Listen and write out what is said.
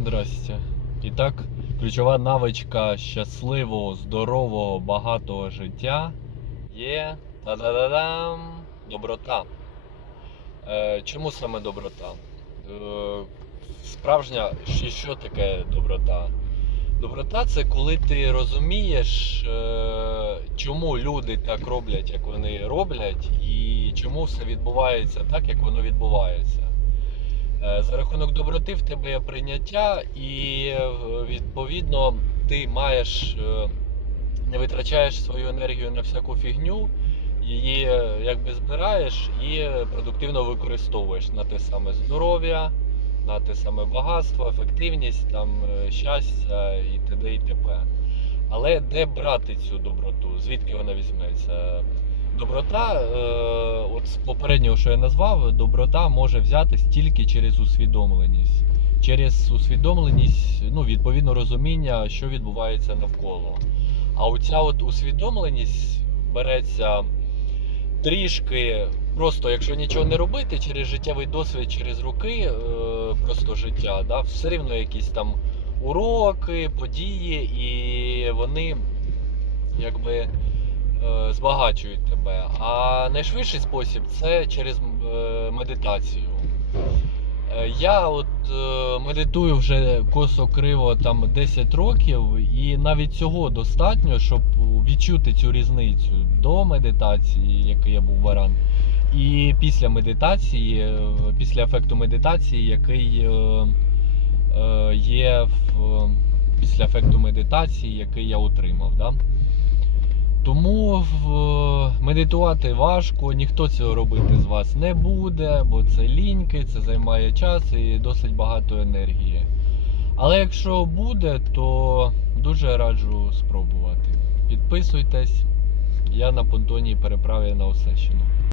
Здрасте. І так, ключова навичка щасливого, здорового, багатого життя є та-да-да-дам, доброта. Е, чому саме доброта? Е, справжня, що, що таке доброта? Доброта це коли ти розумієш, е, чому люди так роблять, як вони роблять, і чому все відбувається так, як воно відбувається. Е, За рахунок доброти в тебе є прийняття, і е, відповідно ти маєш е, не витрачаєш свою енергію на всяку фігню, її якби збираєш і продуктивно використовуєш на те саме здоров'я, на те саме багатство, ефективність, там, щастя і т.д. і т.п. Але де брати цю доброту? Звідки вона візьметься? Доброта, е, от з попереднього, що я назвав, доброта може взятись тільки через усвідомленість. Через усвідомленість, ну, відповідно, розуміння, що відбувається навколо. А оця от усвідомленість береться трішки, просто якщо нічого не робити, через життєвий досвід, через роки е, просто життя, да, все рівно якісь там уроки, події, і вони якби збагачують тебе. А найшвидший спосіб це через е, медитацію. Е, Я от е, медитую вже косо криво там 10 років, і навіть цього достатньо, щоб відчути цю різницю до медитації, який я був баран, і після медитації, е, після ефекту медитації, який е, е, є в, після ефекту медитації, який я отримав. Да? Тому медитувати важко, ніхто цього робити з вас не буде, бо це ліньки, це займає час і досить багато енергії. Але якщо буде, то дуже раджу спробувати. Підписуйтесь, я на понтоній переправі на Осещину.